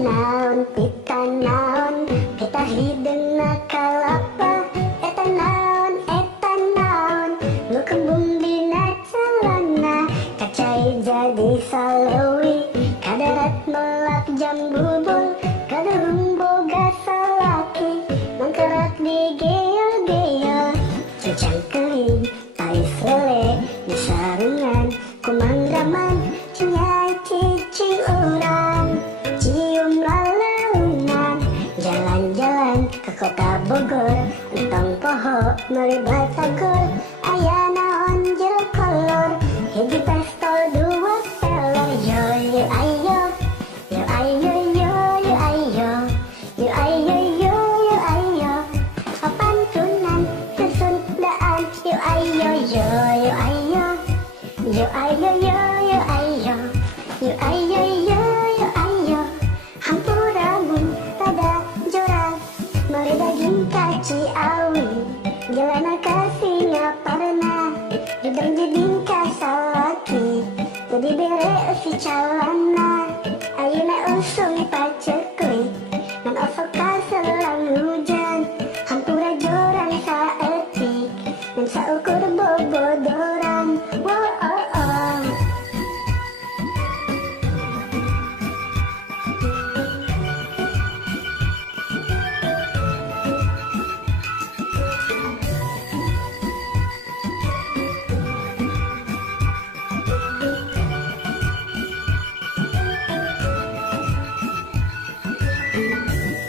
naon, pita naon, pita hidung na kalapa. Eta naon, nu kembung dina calana. Kacai jadi salawi, kadarat melak jam bubul, kaduhung boga salaki, mangkerat digeel-geel. Cucang keling, tais lele, disarungan, kumanggaman, cinyai cicing urang. Cium lalaunan, jalan-jalan ke kota Bogor, entong poho melibat tagor. Aya naon jero kolor, hiji pistol dua pelor. Yo yo ayo, yo ayo yo yo ayo, yo ayo yo yo ayo. Papantunan kesundaan, yo ayo yo yo ayo, yo ayo yo yo ayo, yo ayo yo yo ayo. Hampuramun tada jorang, mari daging kaci awi, jelana kasih ngaparna, judang jeding kasalaki, jadi bere si calana. Ayeuna usung paceklik, ngan osok kaselang hujan, hampura jorang saeutik, ngan saukur bobodoran. Wow oh oh.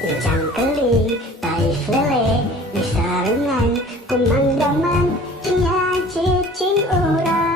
Ujang keling, tais lele, disarungan, kumanggaman, cinyai cicing urang.